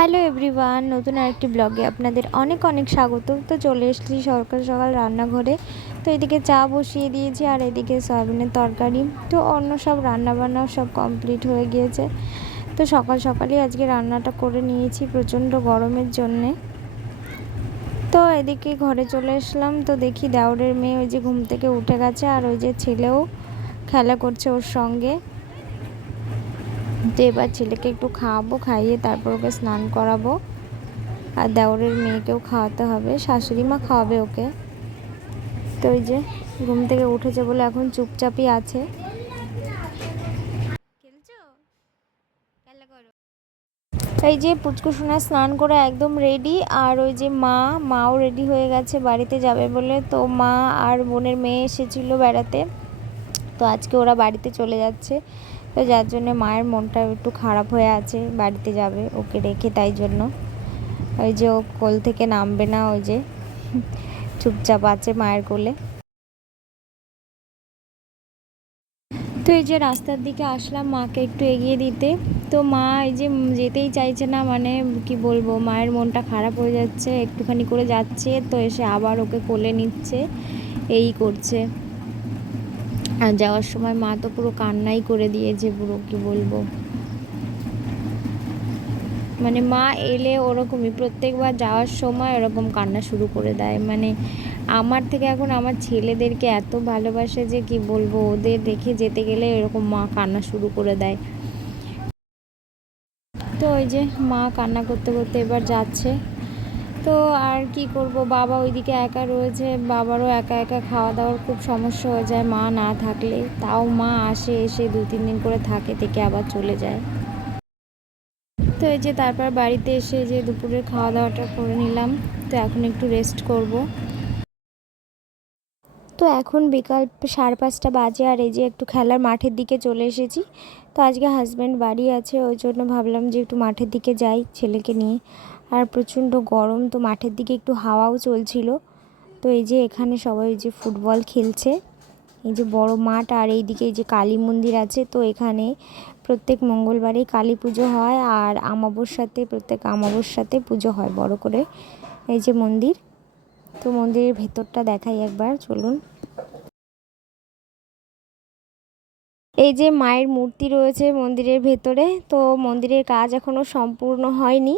Hello everyone, নতুন আরেকটি ব্লগে আপনাদের অনেক অনেক স্বাগত। তো চলে এসেছি সকাল সকাল রান্নাঘরে। তো এদিকে চা বসিয়ে দিয়েছি আর এদিকে সয়াবিনের তরকারি। তো অন্য সব রান্নাবান্নাও সব কমপ্লিট হয়ে গিয়েছে। তো সকাল সকালই আজকে রান্নাটা করে নিয়েছি প্রচণ্ড গরমের জন্যে। তো এদিকে ঘরে চলে আসলাম। তো দেখি দেওরের মেয়ে ওই যে ঘুম থেকে উঠে গেছে আর ওই যে ছেলেও খেলা করছে ওর সঙ্গে। তো এবার ছেলেকে একটু খাওয়াবো, খাইয়ে তারপর ওকে স্নান করাবো। আর দেওরের মেয়েকেও খাওয়াতে হবে, শাশুড়ি মা খাওয়াবে ওকে। তো ওই যে ঘুম থেকে উঠেছে বলে এখন চুপচাপই আছে। এই যে পুচকু সোনা স্নান করে একদম রেডি আর ওই যে মা, মাও রেডি হয়ে গেছে, বাড়িতে যাবে বলে। তো মা আর বোনের মেয়ে এসেছিল বেড়াতে। তো আজকে ওরা বাড়িতে চলে যাচ্ছে। তো যার জন্য মায়ের মনটা একটু খারাপ হয়ে আছে, বাড়িতে যাবে ওকে রেখে তাই জন্য। ওই যে ও কোল থেকে নামবে না, ওই যে চুপচাপ আছে মায়ের কোলে। তো এই যে রাস্তার দিকে আসলাম মাকে একটু এগিয়ে দিতে। তো মা এই যে যেতেই চাইছে না মানে কি বলব, মায়ের মনটা খারাপ হয়ে যাচ্ছে, একটুখানি করে যাচ্ছে, তো এসে আবার ওকে কোলে নিচ্ছে, এই করছে। আর যাওয়ার সময় মা তো পুরো কান্নাই করে দিয়েছে, পুরো কি বলব? মানে মা এলে ওরকমই, প্রত্যেকবার যাওয়ার সময় ওরকম কান্না শুরু করে দেয়। মানে আমার থেকে এখন আমার ছেলেদেরকে এত ভালোবাসে যে কি বলব, ওদের দেখে যেতে গেলে এরকম মা কান্না শুরু করে দেয়। তো ওই যে মা কান্না করতে করতে এবার যাচ্ছে। তো আর কি করব? বাবা ওইদিকে একা রয়েছে, বাবারও একা একা খাওয়া দাওয়ার খুব সমস্যা হয়ে যায়, মা না থাকলে। তাও মা আসে, এসে দু তিন দিন করে থাকে, থেকে আবার চলে যায়। তো এই যে তারপর বাড়িতে এসে যে দুপুরের খাওয়া দাওয়াটা করে নিলাম, তো এখন একটু রেস্ট করব। তো এখন বিকাল সাড়ে পাঁচটা বাজে, আর এই যে একটু খেলার মাঠের দিকে চলে এসেছি। তো আজকে হাজব্যান্ড বাড়ি আছে, ওই জন্য ভাবলাম যে একটু মাঠের দিকে যাই ছেলেকে নিয়ে। আর প্রচণ্ড গরম, তো মাঠের দিকে একটু হাওয়াও চলছিল। তো এই যে এখানে সবাই যে ফুটবল খেলছে। এই যে বড় মাঠ আর এইদিকে এই যে কালী মন্দির আছে, তো এখানে প্রত্যেক মঙ্গলবারেই কালী পুজো হয় আর আমাবস্যাতে প্রত্যেক আমাবস্যাতে পুজো হয় বড় করে। এই যে মন্দির, তো মন্দিরের ভেতরটা দেখাই একবার, চলুন। এই যে মায়ের মূর্তি রয়েছে মন্দিরের ভেতরে, তো মন্দিরের কাজ এখনও সম্পূর্ণ হয়নি।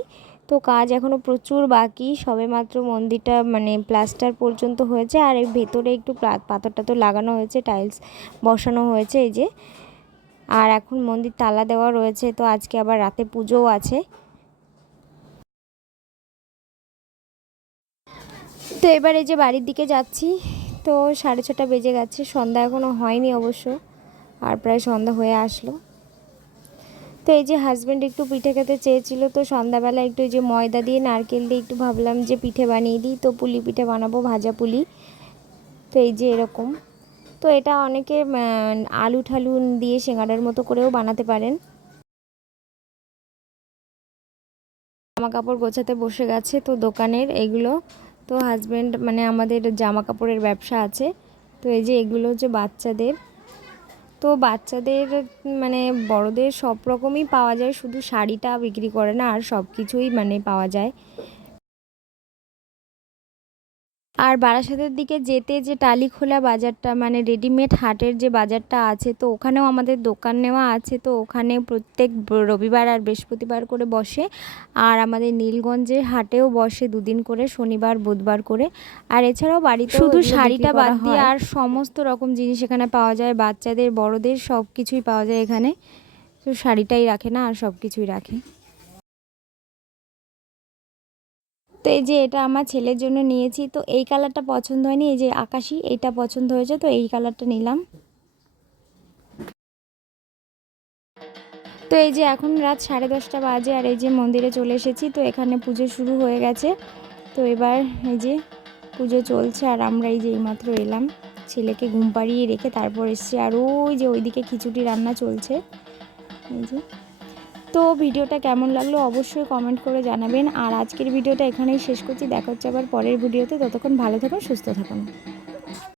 তো কাজ এখনও প্রচুর বাকি। সবে মাত্র মন্দিরটা মানে প্লাস্টার পর্যন্ত হয়েছে আর এর ভেতরে একটু পাথর টাথর লাগানো হয়েছে টাইলস বসানো হয়েছে এই যে। আর এখন মন্দির তালা দেওয়া রয়েছে, তো আজকে আবার রাতে পুজোও আছে। তো এবার এই যে বাড়ির দিকে যাচ্ছি, তো সাড়ে ছটা বেজে গেছে, সন্ধ্যা এখনও হয়নি অবশ্য। আর প্রায় সন্ধ্যা হয়ে আসলো। তো এই যে হাজব্যান্ড একটু পিঠে খেতে চেয়েছিল, তো সন্ধ্যাবেলা একটু যে ময়দা দিয়ে নারকেল দিয়ে একটু ভাবলাম যে পিঠে বানিয়ে দিই, তো পুলি পিঠে বানাবো, ভাজা পুলি। তো এই যে এরকম। তো এটা অনেকে আলু ঠালু দিয়ে সেঙাড়ার মতো করেও বানাতে পারেন। জামা কাপড় গোছাতে বসে গেছে তো দোকানের এগুলো। তো হাজব্যান্ড মানে আমাদের জামা কাপড়ের ব্যবসা আছে। তো এই যে এগুলো হচ্ছে বাচ্চাদের। তো বাচ্চাদের মানে বড়দের সব রকমই পাওয়া যায়। শুধু শাড়িটা বিক্রি করে না, আর সব কিছুই মানে পাওয়া যায়। আর বারাসাতের দিকে যেতে যে টালিখোলা বাজারটা মানে রেডিমেড হাটের যে বাজারটা আছে তো ওখানেও আমাদের দোকান নেওয়া আছে তো ওখানে প্রত্যেক রবিবার আর বৃহস্পতিবার করে বসে। আর আমাদের নীলগঞ্জের হাটেও বসে দুদিন করে শনিবার বুধবার করে। আর এছাড়াও বাড়িতে শুধু শাড়িটা বাদ দিয়ে আর সমস্ত রকম জিনিস এখানে পাওয়া যায় বাচ্চাদের বড়দের সব কিছুই পাওয়া যায় এখানে। তো শাড়িটাই রাখে না আর সব কিছুই রাখে। তো এই যে এটা আমার ছেলের জন্য নিয়েছি, তো এই কালারটা পছন্দ হয়নি, এই যে আকাশি এইটা পছন্দ হয়েছে, তো এই কালারটা নিলাম। তো এই যে এখন রাত সাড়ে দশটা বাজে আর এই যে মন্দিরে চলে এসেছি, তো এখানে পুজো শুরু হয়ে গেছে। তো এবার এই যে পুজো চলছে আর আমরা এই যে এইমাত্র এলাম, ছেলেকে ঘুম পাড়িয়ে রেখে তারপর এসছি আর ওই যে ওইদিকে খিচুড়ি রান্না চলছে। এই যে তো ভিডিওটা কেমন লাগল অবশ্যই কমেন্ট করে জানাবেন। আর আজকের ভিডিওটা এখানেই শেষ করছি। দেখা হচ্ছে আবার পরের ভিডিওতে। ততক্ষণ ভালো থাকুন, সুস্থ থাকুন।